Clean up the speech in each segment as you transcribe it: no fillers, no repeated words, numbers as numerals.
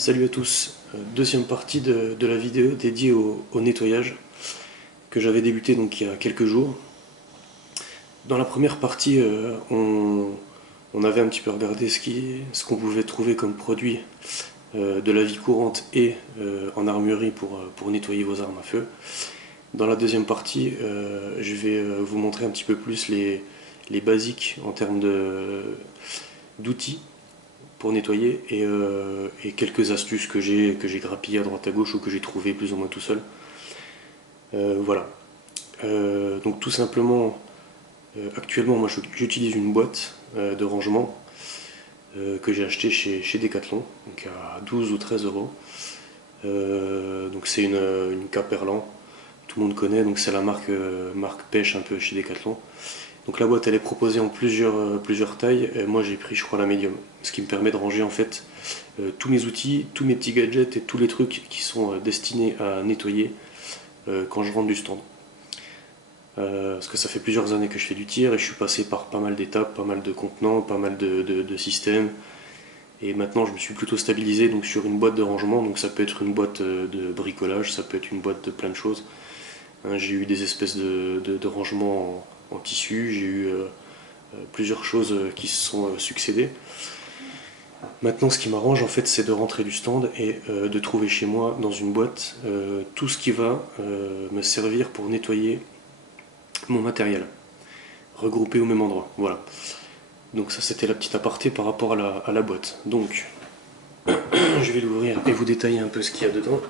Salut à tous, deuxième partie de la vidéo dédiée au nettoyage que j'avais débuté donc il y a quelques jours. Dans la première partie, on avait un petit peu regardé ce qu'on pouvait trouver comme produit de la vie courante et en armurerie pour nettoyer vos armes à feu. Dans la deuxième partie, je vais vous montrer un petit peu plus les basiques en termes d'outils pour nettoyer et quelques astuces que j'ai grappillées à droite à gauche ou que j'ai trouvées plus ou moins tout seul. Voilà. Donc tout simplement, actuellement moi j'utilise une boîte de rangement que j'ai acheté chez Decathlon, donc à 12 ou 13 euros. Donc c'est une Caperlan, tout le monde connaît, donc c'est la marque pêche un peu chez Decathlon. Donc la boîte elle est proposée en plusieurs tailles, et moi j'ai pris je crois la médium, ce qui me permet de ranger en fait tous mes outils, tous mes petits gadgets et tous les trucs qui sont destinés à nettoyer quand je rentre du stand. Parce que ça fait plusieurs années que je fais du tir et je suis passé par pas mal d'étapes, pas mal de contenants, pas mal de systèmes. Et maintenant je me suis plutôt stabilisé donc sur une boîte de rangement, donc ça peut être une boîte de bricolage, ça peut être une boîte de plein de choses. Hein, j'ai eu des espèces de rangement en tissu, j'ai eu plusieurs choses qui se sont succédées. Maintenant, ce qui m'arrange en fait, c'est de rentrer du stand et de trouver chez moi dans une boîte tout ce qui va me servir pour nettoyer mon matériel, regroupé au même endroit. Voilà. Donc ça, c'était la petite aparté par rapport à la boîte. Donc, je vais l'ouvrir et vous détailler un peu ce qu'il y a dedans.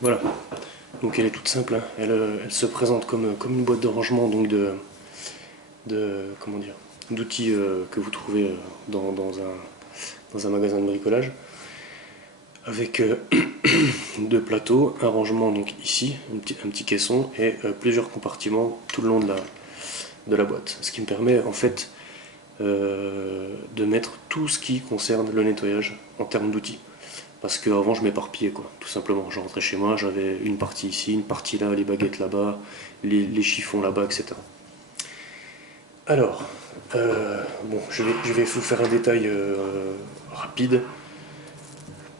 Voilà. Donc elle est toute simple, hein. Elle se présente comme une boîte de rangement donc comment dire, d'outils que vous trouvez dans un magasin de bricolage, avec deux plateaux, un rangement donc ici, un petit caisson et plusieurs compartiments tout le long de la boîte. Ce qui me permet en fait de mettre tout ce qui concerne le nettoyage en termes d'outils. Parce qu'avant je m'éparpillais quoi, tout simplement. Je rentrais chez moi, j'avais une partie ici, une partie là, les baguettes là-bas, les chiffons là-bas, etc. Alors, bon, je vais vous faire un détail rapide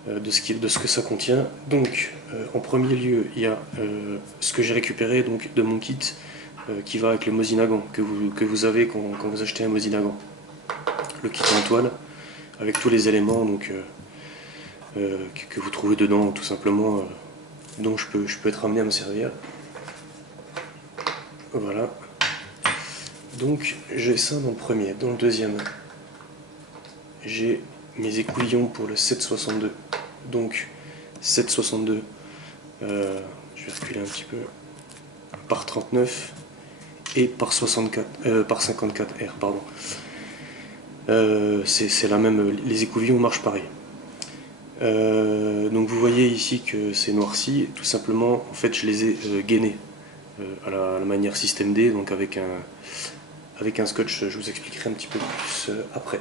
de ce que ça contient. Donc, en premier lieu, il y a ce que j'ai récupéré donc, de mon kit qui va avec le Mosin-Nagant que vous avez quand vous achetez un Mosin-Nagant. Le kit en toile, avec tous les éléments donc, que vous trouvez dedans, tout simplement, dont je peux être amené à me servir. Voilà. Donc j'ai ça dans le premier. Dans le deuxième, j'ai mes écouvillons pour le 7,62. Donc 7,62, je vais reculer un petit peu, par 39 et par 54 R, pardon. C'est la même, les écouvillons marchent pareil. Donc vous voyez ici que c'est noirci, tout simplement, en fait je les ai gainés à la manière système D, donc avec un scotch, je vous expliquerai un petit peu plus après.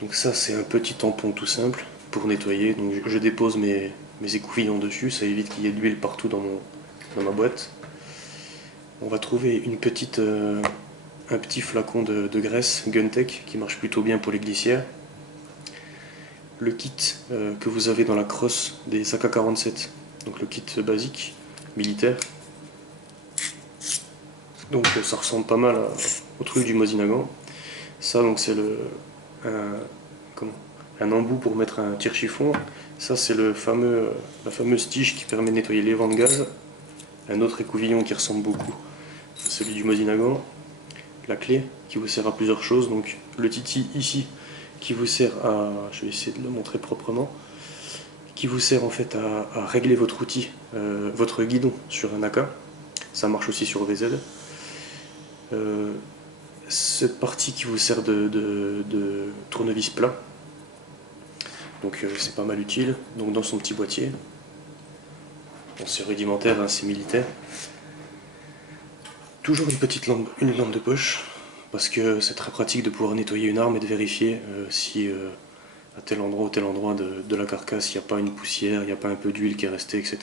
Donc ça c'est un petit tampon tout simple pour nettoyer, donc je dépose mes écouvillons dessus, ça évite qu'il y ait de l'huile partout dans ma boîte. On va trouver un petit flacon de graisse Guntech qui marche plutôt bien pour les glissières. Le kit que vous avez dans la crosse des AK-47, donc le kit basique militaire. Donc ça ressemble pas mal au truc du Mosin-Nagant. Ça donc c'est un embout pour mettre un tire-chiffon. Ça c'est la fameuse tige qui permet de nettoyer les vents de gaz. Un autre écouvillon qui ressemble beaucoup à celui du Mosin-Nagant. La clé qui vous sert à plusieurs choses. Donc le titi ici qui vous sert à, je vais essayer de le montrer proprement, qui vous sert en fait à régler votre outil, votre guidon sur un AK. Ça marche aussi sur VZ. Cette partie qui vous sert de tournevis plat, donc c'est pas mal utile. Donc dans son petit boîtier, bon, c'est rudimentaire, hein, c'est militaire. Toujours une lampe de poche, parce que c'est très pratique de pouvoir nettoyer une arme et de vérifier si à tel endroit ou tel endroit de la carcasse il n'y a pas une poussière, il n'y a pas un peu d'huile qui est restée, etc.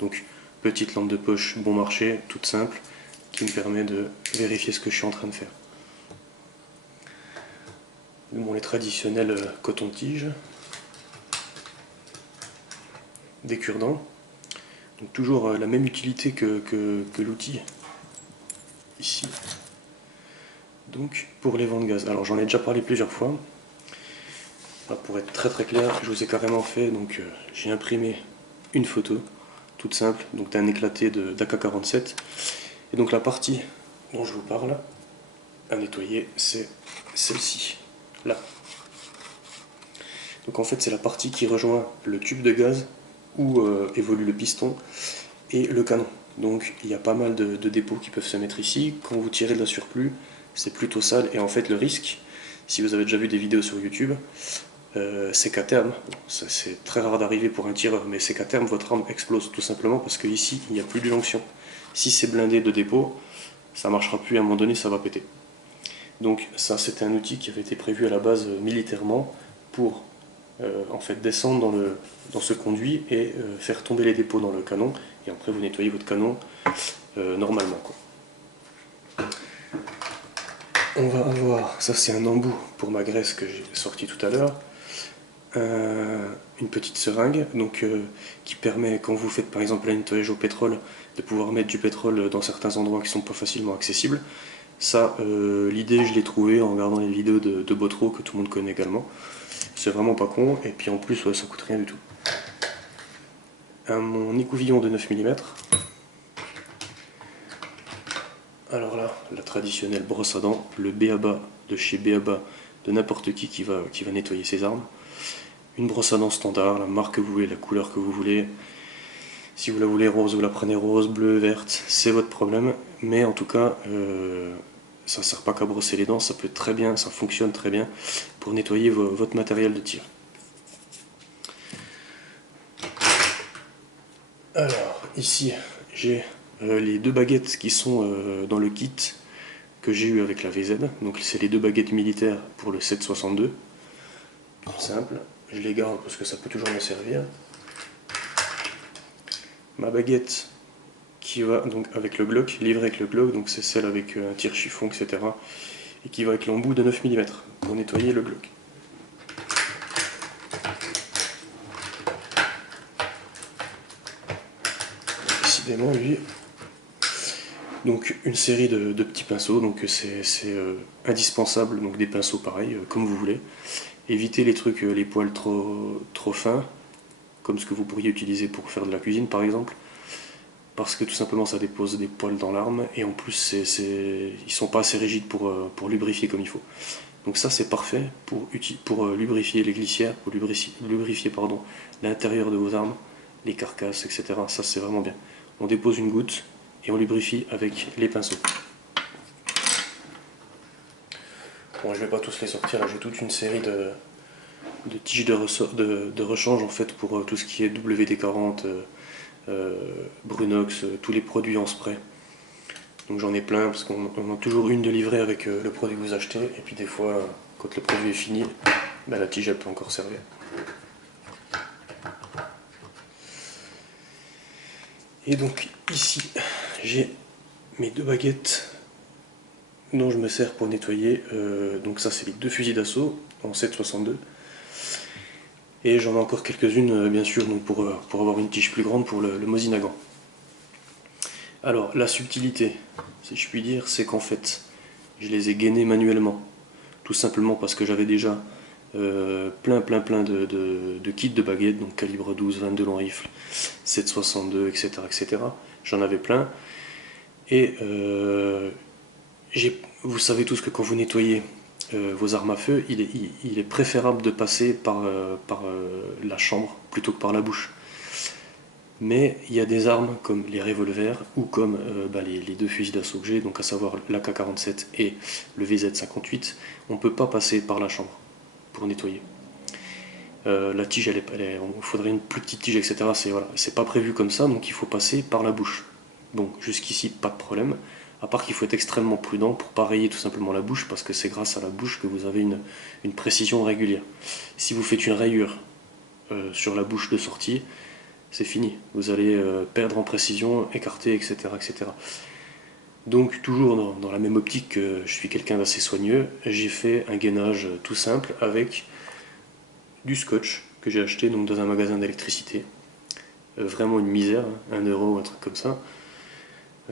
Donc petite lampe de poche bon marché, toute simple, qui me permet de vérifier ce que je suis en train de faire. Bon, les traditionnels coton-tige, des cure-dents, donc toujours la même utilité que l'outil ici. Donc pour les vents de gaz, alors j'en ai déjà parlé plusieurs fois. Là, pour être très clair, je vous ai carrément fait, donc j'ai imprimé une photo toute simple, donc d'un éclaté d'AK-47. Et donc la partie dont je vous parle à nettoyer, c'est celle-ci, là. Donc en fait c'est la partie qui rejoint le tube de gaz où évolue le piston et le canon. Donc il y a pas mal de dépôts qui peuvent se mettre ici. Quand vous tirez de la surplus, c'est plutôt sale, et en fait le risque, si vous avez déjà vu des vidéos sur YouTube, c'est qu'à terme, c'est très rare d'arriver pour un tireur, mais c'est qu'à terme votre arme explose tout simplement parce que ici il n'y a plus de jonction. Si c'est blindé de dépôt, ça marchera plus, à un moment donné ça va péter. Donc ça, c'était un outil qui avait été prévu à la base militairement pour en fait descendre dans ce conduit et faire tomber les dépôts dans le canon, et après vous nettoyez votre canon normalement, quoi. On va avoir, ça c'est un embout pour ma graisse que j'ai sorti tout à l'heure, une petite seringue donc, qui permet, quand vous faites par exemple un nettoyage au pétrole, de pouvoir mettre du pétrole dans certains endroits qui ne sont pas facilement accessibles. Ça, l'idée je l'ai trouvée en regardant les vidéos de Botro que tout le monde connaît également. C'est vraiment pas con, et puis en plus ouais, ça coûte rien du tout. Mon écouvillon de 9 mm. Alors là, la traditionnelle brosse à dents, le B.A.B.A. de chez B.A.B.A. de n'importe qui va nettoyer ses armes. Une brosse à dents standard, la marque que vous voulez, la couleur que vous voulez. Si vous la voulez rose, vous la prenez rose, bleue, verte, c'est votre problème. Mais en tout cas, ça ne sert pas qu'à brosser les dents, ça peut très bien, ça fonctionne très bien pour nettoyer votre matériel de tir. Alors, ici, j'ai les deux baguettes qui sont dans le kit que j'ai eu avec la VZ. Donc c'est les deux baguettes militaires pour le 7,62. Tout simple, je les garde parce que ça peut toujours me servir. Ma baguette qui va donc avec le Glock, livrée avec le Glock, donc c'est celle avec un tir chiffon, etc. Et qui va avec l'embout de 9 mm pour nettoyer le Glock. Décidément, lui. Donc une série de petits pinceaux, donc c'est indispensable, donc des pinceaux pareils, comme vous voulez. Évitez les trucs, les poils trop fins, comme ce que vous pourriez utiliser pour faire de la cuisine par exemple, parce que tout simplement ça dépose des poils dans l'arme, et en plus ils sont pas assez rigides pour lubrifier comme il faut. Donc ça c'est parfait pour lubrifier les glissières, pour lubrifier l'intérieur de vos armes, les carcasses, etc. Ça c'est vraiment bien. On dépose une goutte et on lubrifie avec les pinceaux. Bon, je vais pas tous les sortir, là j'ai toute une série de tiges de rechange en fait pour tout ce qui est WD-40, Brunox, tous les produits en spray. Donc j'en ai plein parce qu'on a toujours une de livrée avec le produit que vous achetez, et puis des fois quand le produit est fini, ben, la tige elle peut encore servir. Et donc ici j'ai mes deux baguettes dont je me sers pour nettoyer. Donc ça c'est les deux fusils d'assaut en 7,62. Et j'en ai encore quelques-unes bien sûr donc pour avoir une tige plus grande pour le Mosin Nagant. Alors la subtilité, si je puis dire, c'est qu'en fait je les ai gainés manuellement. Tout simplement parce que j'avais déjà plein de kits de baguettes, donc calibre 12, 22 long rifle, 7,62, etc. J'en avais plein. Et vous savez tous que quand vous nettoyez vos armes à feu, il est préférable de passer par la chambre plutôt que par la bouche. Mais il y a des armes comme les revolvers ou comme les deux fusils d'assaut que j'ai, donc à savoir l'AK-47 et le VZ-58, on ne peut pas passer par la chambre pour nettoyer. La tige, il faudrait une plus petite tige, etc. C'est pas prévu comme ça, donc il faut passer par la bouche. Donc jusqu'ici, pas de problème. À part qu'il faut être extrêmement prudent pour ne pas rayer tout simplement la bouche, parce que c'est grâce à la bouche que vous avez une précision régulière. Si vous faites une rayure sur la bouche de sortie, c'est fini. Vous allez perdre en précision, écarter, etc., etc. Donc toujours dans la même optique que je suis quelqu'un d'assez soigneux, j'ai fait un gainage tout simple avec du scotch que j'ai acheté donc dans un magasin d'électricité. Vraiment une misère, hein, 1 euro, un truc comme ça.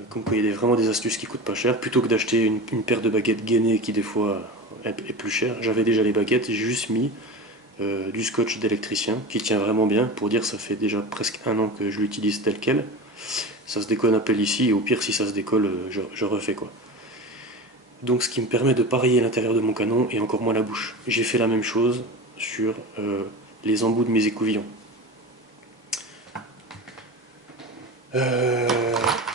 Comme quoi il y a vraiment des astuces qui coûtent pas cher. Plutôt que d'acheter une paire de baguettes gainées qui des fois est plus chère, j'avais déjà les baguettes, j'ai juste mis du scotch d'électricien qui tient vraiment bien. Pour dire, ça fait déjà presque 1 an que je l'utilise tel quel. Ça se décolle un peu ici et au pire si ça se décolle, je refais quoi. Donc ce qui me permet de parier l'intérieur de mon canon et encore moins la bouche. J'ai fait la même chose sur les embouts de mes écouvillons.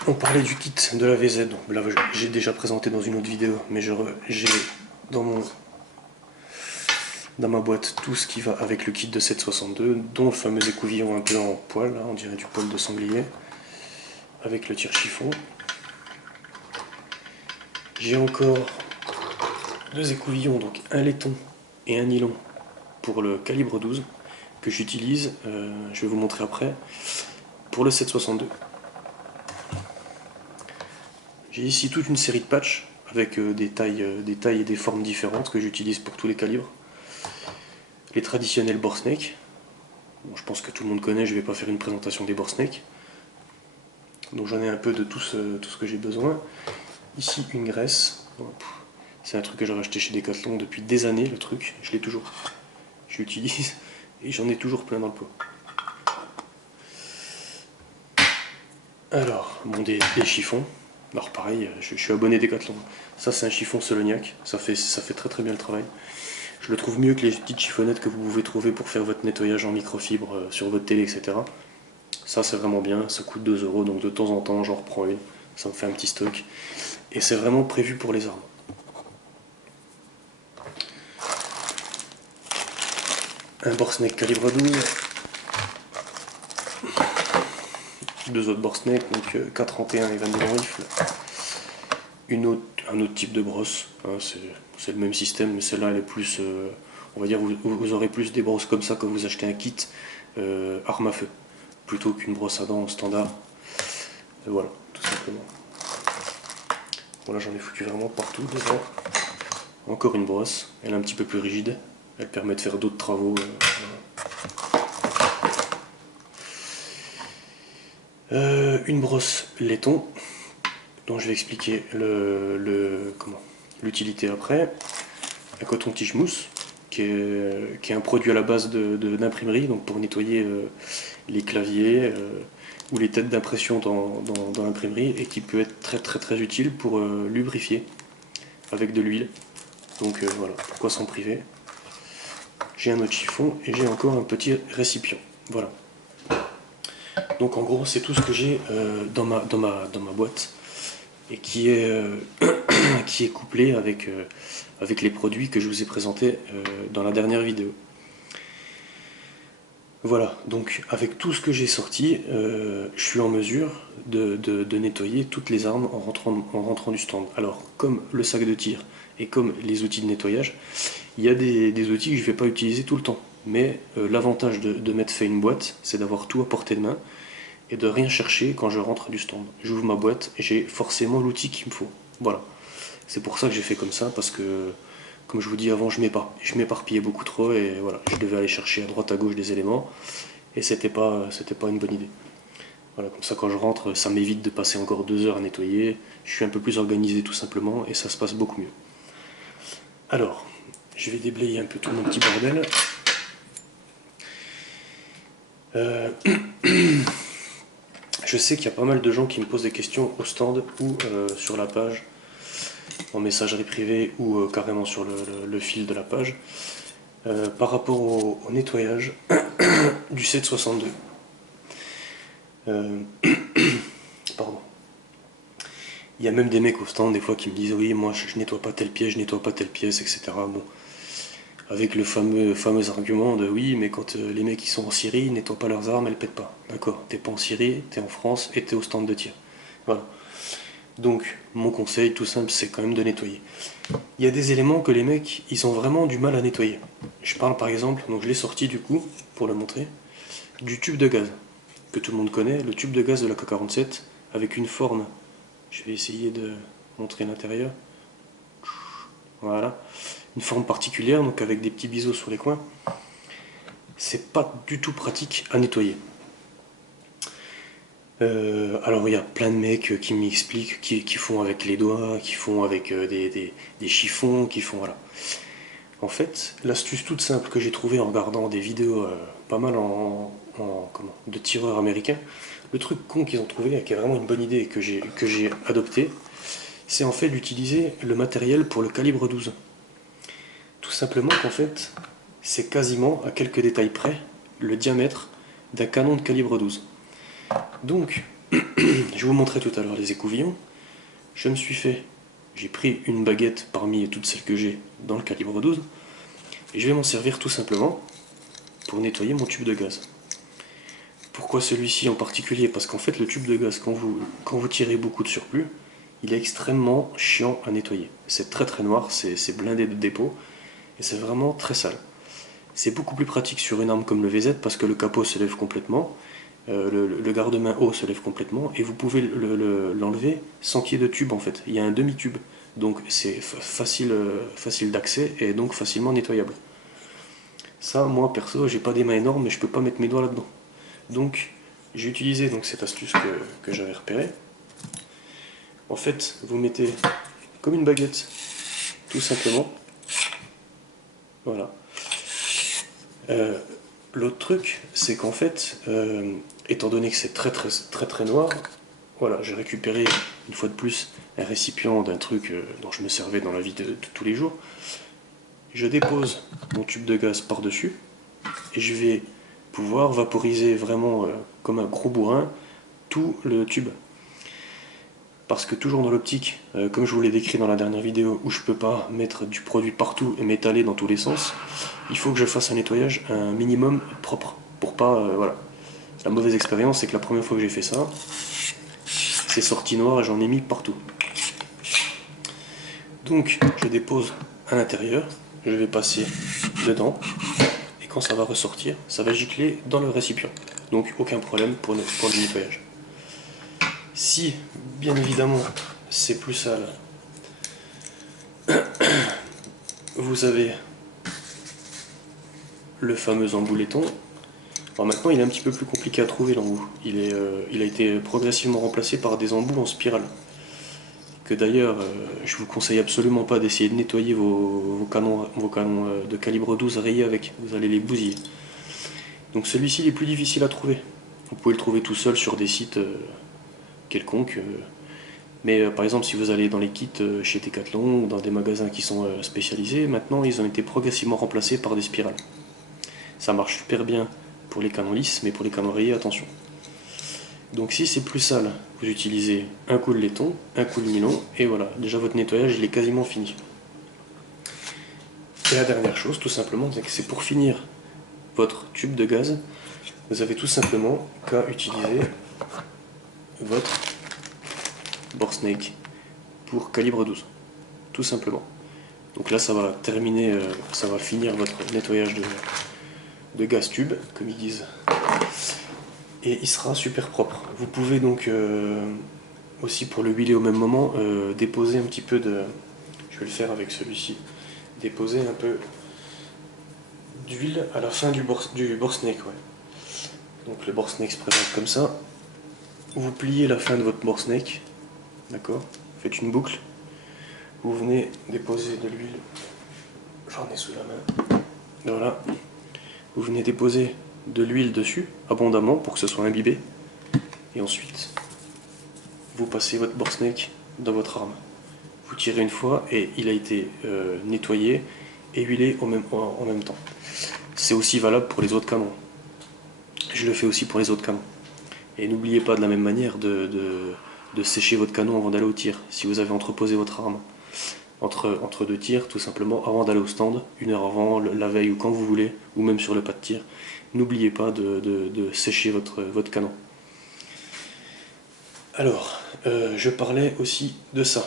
On parlait du kit de la VZ, donc là j'ai déjà présenté dans une autre vidéo, mais j'ai dans ma boîte tout ce qui va avec le kit de 762, dont le fameux écouvillon un peu en poil, là, on dirait du poil de sanglier, avec le tire-chiffon. J'ai encore 2 écouvillons, donc un laiton et un nylon pour le calibre 12, que j'utilise, je vais vous montrer après, pour le 762. J'ai ici toute une série de patchs avec des tailles et des formes différentes que j'utilise pour tous les calibres. Les traditionnels Borsnake. Bon, je pense que tout le monde connaît, je ne vais pas faire une présentation des Borsnake. Donc j'en ai un peu de tout ce que j'ai besoin. Ici une graisse. C'est un truc que j'ai acheté chez Decathlon depuis des années, le truc. Je l'ai toujours. Je l'utilise et j'en ai toujours plein dans le pot. Alors, bon, des chiffons. Alors pareil, je suis abonné Decathlon. Ça c'est un chiffon Solognac, ça fait très très bien le travail. Je le trouve mieux que les petites chiffonnettes que vous pouvez trouver pour faire votre nettoyage en microfibre sur votre télé, etc. Ça c'est vraiment bien, ça coûte 2 euros, donc de temps en temps j'en reprends une, ça me fait un petit stock. Et c'est vraiment prévu pour les armes. Un Borsnake calibre 12. 2 autres Borsnake, donc K31 et 22 rifles. Un autre type de brosse, hein, c'est le même système, mais celle-là elle est plus, on va dire, vous aurez plus des brosses comme ça quand vous achetez un kit arme à feu, plutôt qu'une brosse à dents standard. Voilà, tout simplement. Voilà, j'en ai foutu vraiment partout dedans. Encore une brosse, elle est un petit peu plus rigide, elle permet de faire d'autres travaux. Une brosse laiton, dont je vais expliquer l'utilité après. Un coton-tige mousse, qui est un produit à la base d'imprimerie, donc pour nettoyer les claviers ou les têtes d'impression dans l'imprimerie, et qui peut être très très très utile pour lubrifier avec de l'huile. Donc voilà, pourquoi s'en priver. J'ai un autre chiffon et j'ai encore un petit récipient. Voilà. Donc en gros c'est tout ce que j'ai dans ma boîte et qui est couplé avec les produits que je vous ai présentés dans la dernière vidéo. Voilà, donc avec tout ce que j'ai sorti, je suis en mesure de nettoyer toutes les armes en rentrant du stand. Alors comme le sac de tir et comme les outils de nettoyage, il y a des outils que je ne vais pas utiliser tout le temps. Mais l'avantage de m'être fait une boîte, c'est d'avoir tout à portée de main et de rien chercher quand je rentre du stand. J'ouvre ma boîte et j'ai forcément l'outil qu'il me faut. Voilà. C'est pour ça que j'ai fait comme ça, parce que, comme je vous dis avant, je m'éparpillais beaucoup trop et voilà, je devais aller chercher à droite à gauche des éléments et c'était pas une bonne idée. Voilà, comme ça quand je rentre, ça m'évite de passer encore 2 heures à nettoyer, je suis un peu plus organisé tout simplement et ça se passe beaucoup mieux. Alors, je vais déblayer un peu tout mon petit bordel. Je sais qu'il y a pas mal de gens qui me posent des questions au stand ou sur la page, en messagerie privée ou carrément sur le fil de la page, par rapport au nettoyage du 762. Pardon. Il y a même des mecs au stand des fois qui me disent oui, moi je nettoie pas telle pièce, je nettoie pas telle pièce, etc. Bon, avec le fameux argument de oui, mais quand les mecs qui sont en Syrie, ils nettoient pas leurs armes, elles pètent pas. D'accord, t'es pas en Syrie, t'es en France et t'es au stand de tir. Voilà. Donc, mon conseil tout simple, c'est quand même de nettoyer. Il y a des éléments que les mecs, ils ont vraiment du mal à nettoyer. Je parle par exemple, donc je l'ai sorti du coup, pour le montrer, du tube de gaz. que tout le monde connaît, le tube de gaz de la K47 avec une forme. Je vais essayer de montrer l'intérieur. Voilà, une forme particulière, donc avec des petits biseaux sur les coins. C'est pas du tout pratique à nettoyer. Alors il y a plein de mecs qui m'expliquent, qui font avec les doigts, qui font avec des chiffons, qui font voilà. En fait, l'astuce toute simple que j'ai trouvée en regardant des vidéos pas mal de tireurs américains, le truc con qu'ils ont trouvé, qui est vraiment une bonne idée et que j'ai adopté, c'est en fait d'utiliser le matériel pour le calibre 12. Tout simplement qu'en fait, c'est quasiment, à quelques détails près, le diamètre d'un canon de calibre 12. Donc, je vous montrais tout à l'heure les écouvillons. J'ai pris une baguette parmi toutes celles que j'ai dans le calibre 12, et je vais m'en servir tout simplement pour nettoyer mon tube de gaz. Pourquoi celui-ci en particulier? Parce qu'en fait, le tube de gaz, quand vous tirez beaucoup de surplus, il est extrêmement chiant à nettoyer. C'est très très noir, c'est blindé de dépôts, et c'est vraiment très sale. C'est beaucoup plus pratique sur une arme comme le VZ parce que le capot se lève complètement, le garde-main haut se lève complètement, et vous pouvez l'enlever sans qu'il y ait de tube en fait. Il y a un demi-tube, donc c'est facile d'accès et donc facilement nettoyable. Ça, moi perso, j'ai pas des mains énormes, mais je peux pas mettre mes doigts là-dedans. Donc j'ai utilisé cette astuce que j'avais repérée. En fait, vous mettez comme une baguette, tout simplement. Voilà. L'autre truc, c'est qu'en fait, étant donné que c'est très noir, voilà, j'ai récupéré une fois de plus un récipient d'un truc dont je me servais dans la vie de tous les jours. Je dépose mon tube de gaz par-dessus et je vais pouvoir vaporiser vraiment comme un gros bourrin tout le tube. Parce que toujours dans l'optique, comme je vous l'ai décrit dans la dernière vidéo, où je peux pas mettre du produit partout et m'étaler dans tous les sens, il faut que je fasse un nettoyage un minimum propre. Pour pas, voilà. La mauvaise expérience, c'est que la première fois que j'ai fait ça, c'est sorti noir et j'en ai mis partout. Donc, je dépose à l'intérieur, je vais passer dedans, et quand ça va ressortir, ça va gicler dans le récipient. Donc, aucun problème pour le nettoyage. Si, bien évidemment, c'est plus sale, vous avez le fameux embout laiton. Alors maintenant, il est un petit peu plus compliqué à trouver l'embout. Il a été progressivement remplacé par des embouts en spirale. Que d'ailleurs, je vous conseille absolument pas d'essayer de nettoyer vos canons de calibre 12 rayés avec. Vous allez les bousiller. Donc celui-ci, il est plus difficile à trouver. Vous pouvez le trouver tout seul sur des sites quelconques. Mais par exemple, si vous allez dans les kits chez Decathlon ou dans des magasins qui sont spécialisés, maintenant ils ont été progressivement remplacés par des spirales. Ça marche super bien pour les canons lisses, mais pour les canons rayés, attention. Donc si c'est plus sale, vous utilisez un coup de laiton, un coup de nylon, et voilà, déjà votre nettoyage il est quasiment fini. Et la dernière chose, tout simplement, c'est que c'est pour finir votre tube de gaz, vous avez tout simplement qu'à utiliser votre bore snake pour calibre 12, tout simplement. Donc là ça va terminer, ça va finir votre nettoyage de gaz tube, comme ils disent, et il sera super propre. Vous pouvez donc aussi, pour le huiler au même moment, déposer un petit peu de, je vais le faire avec celui-ci, déposer un peu d'huile à la fin du bore snake, ouais. Donc le bore snake se présente comme ça. Vous pliez la fin de votre bore snake, d'accord, faites une boucle, vous venez déposer de l'huile, j'en ai sous la main, voilà, vous venez déposer de l'huile dessus, abondamment pour que ce soit imbibé, et ensuite vous passez votre bore snake dans votre arme. Vous tirez une fois et il a été nettoyé et huilé en même temps. C'est aussi valable pour les autres canons. Je le fais aussi pour les autres canons. Et n'oubliez pas de la même manière de sécher votre canon avant d'aller au tir. Si vous avez entreposé votre arme entre deux tirs, tout simplement avant d'aller au stand, une heure avant, la veille ou quand vous voulez, ou même sur le pas de tir, n'oubliez pas de sécher votre canon. Alors, je parlais aussi de ça.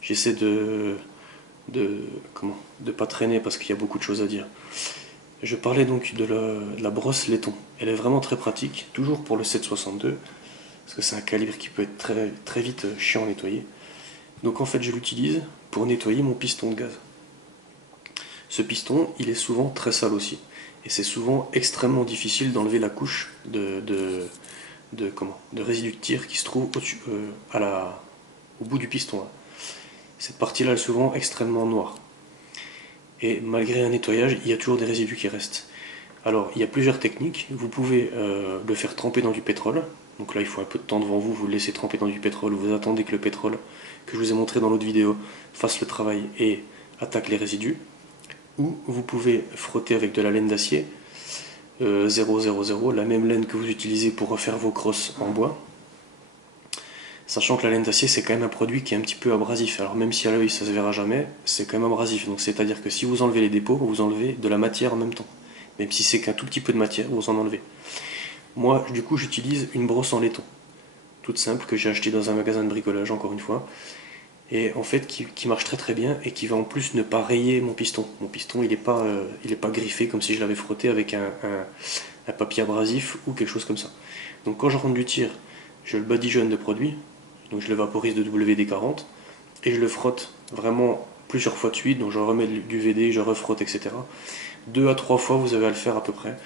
J'essaie de pas traîner parce qu'il y a beaucoup de choses à dire. Je parlais donc de la brosse laiton. Elle est vraiment très pratique, toujours pour le 7,62, parce que c'est un calibre qui peut être très vite chiant à nettoyer. Donc en fait, je l'utilise pour nettoyer mon piston de gaz. Ce piston, il est souvent très sale aussi. Et c'est souvent extrêmement difficile d'enlever la couche de résidus de tir qui se trouve au bout du piston, là. Cette partie-là est souvent extrêmement noire. Et malgré un nettoyage, il y a toujours des résidus qui restent. Alors, il y a plusieurs techniques. Vous pouvez le faire tremper dans du pétrole. Donc là, il faut un peu de temps devant vous, vous le laissez tremper dans du pétrole, vous attendez que le pétrole, que je vous ai montré dans l'autre vidéo, fasse le travail et attaque les résidus. Ou vous pouvez frotter avec de la laine d'acier 000, la même laine que vous utilisez pour refaire vos crosses en bois. Sachant que la laine d'acier, c'est quand même un produit qui est un petit peu abrasif. Alors même si à l'œil ça se verra jamais, c'est quand même abrasif. Donc c'est-à-dire que si vous enlevez les dépôts, vous enlevez de la matière en même temps. Même si c'est qu'un tout petit peu de matière, vous en enlevez. Moi, du coup, j'utilise une brosse en laiton, toute simple, que j'ai achetée dans un magasin de bricolage, encore une fois. Et en fait, qui marche très bien et qui va en plus ne pas rayer mon piston. Mon piston, il est pas griffé comme si je l'avais frotté avec un papier abrasif ou quelque chose comme ça. Donc quand je rentre du tir, je le badigeonne de produit, donc je le vaporise de WD-40 et je le frotte vraiment plusieurs fois de suite, donc je remets du VD, je refrotte, etc. 2 à 3 fois vous avez à le faire à peu près,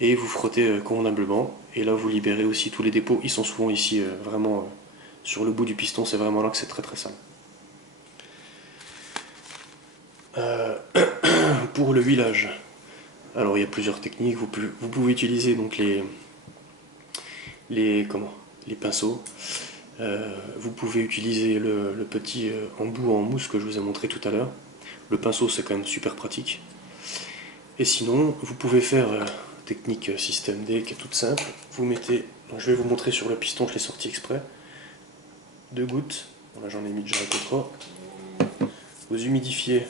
et vous frottez convenablement, et là vous libérez aussi tous les dépôts, ils sont souvent ici vraiment sur le bout du piston, c'est vraiment là que c'est très sale. Pour le huilage, alors il y a plusieurs techniques, vous pouvez utiliser donc les pinceaux. Vous pouvez utiliser le petit embout en mousse que je vous ai montré tout à l'heure. Le pinceau, c'est quand même super pratique. Et sinon, vous pouvez faire technique système D qui est toute simple. Vous mettez, donc je vais vous montrer sur le piston, je l'ai sorti exprès. 2 gouttes, bon, là j'en ai mis déjà un peu trop. Vous humidifiez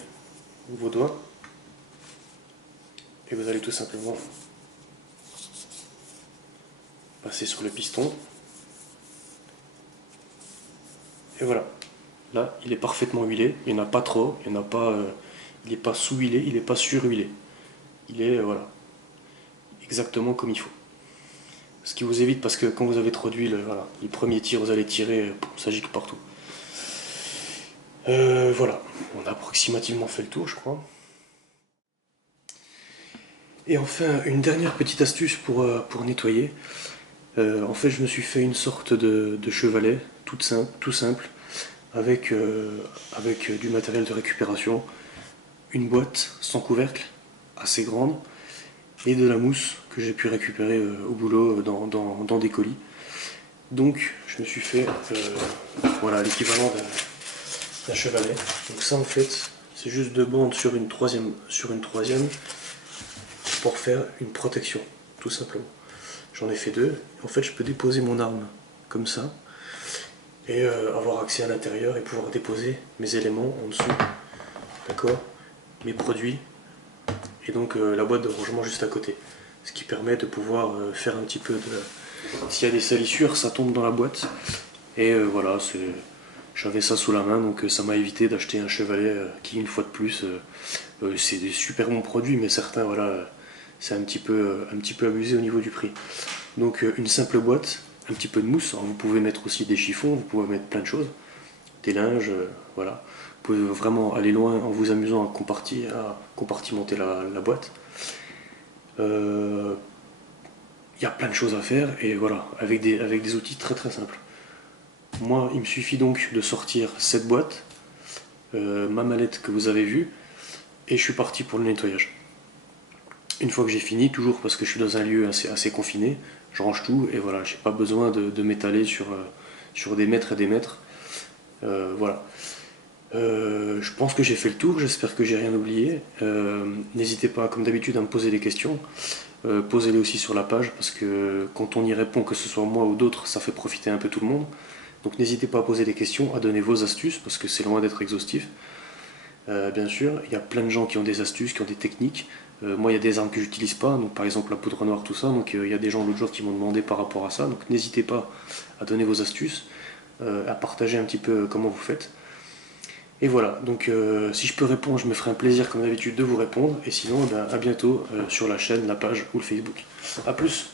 vos doigts et vous allez tout simplement passer sur le piston. Et voilà, là il est parfaitement huilé, il n'y en a pas trop, il n'est pas sous-huilé, il n'est pas sur-huilé. Il est voilà, exactement comme il faut. Ce qui vous évite, parce que quand vous avez trop d'huile, voilà, les premiers tirs vous allez tirer, ça gicle partout. Voilà, on a approximativement fait le tour je crois. Et enfin, une dernière petite astuce pour nettoyer. En fait, je me suis fait une sorte de chevalet, tout simple, avec du matériel de récupération, une boîte sans couvercle, assez grande, et de la mousse que j'ai pu récupérer au boulot dans des colis. Donc, je me suis fait voilà, l'équivalent d'un chevalet. Donc ça, en fait, c'est juste 2 bandes sur une troisième pour faire une protection, tout simplement. J'en ai fait 2. En fait, je peux déposer mon arme comme ça et avoir accès à l'intérieur et pouvoir déposer mes éléments en dessous, d'accord, mes produits, et donc la boîte de rangement juste à côté. Ce qui permet de pouvoir faire un petit peu de... S'il y a des salissures, ça tombe dans la boîte. Et voilà, j'avais ça sous la main, donc ça m'a évité d'acheter un chevalet qui, une fois de plus, c'est des super bons produits, mais certains, voilà, c'est un petit peu abusé au niveau du prix. Donc une simple boîte, un petit peu de mousse. Alors, vous pouvez mettre aussi des chiffons, vous pouvez mettre plein de choses, des linges, voilà. Vous pouvez vraiment aller loin en vous amusant à compartimenter la boîte. Il y a plein de choses à faire et voilà, avec des outils très simples. Moi, il me suffit donc de sortir cette boîte, ma mallette que vous avez vue, et je suis parti pour le nettoyage. Une fois que j'ai fini, toujours parce que je suis dans un lieu assez confiné, je range tout et voilà, j'ai pas besoin de m'étaler sur des mètres et des mètres. Voilà. Je pense que j'ai fait le tour, j'espère que j'ai rien oublié. N'hésitez pas, comme d'habitude, à me poser des questions. Posez-les aussi sur la page parce que quand on y répond, que ce soit moi ou d'autres, ça fait profiter un peu tout le monde. Donc n'hésitez pas à poser des questions, à donner vos astuces parce que c'est loin d'être exhaustif. Bien sûr, il y a plein de gens qui ont des astuces, qui ont des techniques. Moi, il y a des armes que j'utilise pas, donc par exemple la poudre noire, tout ça. Donc il y a des gens l'autre jour qui m'ont demandé par rapport à ça. Donc n'hésitez pas à donner vos astuces, à partager un petit peu comment vous faites. Et voilà, donc si je peux répondre, je me ferai un plaisir comme d'habitude de vous répondre. Et sinon, à bientôt sur la chaîne, la page ou le Facebook. A plus!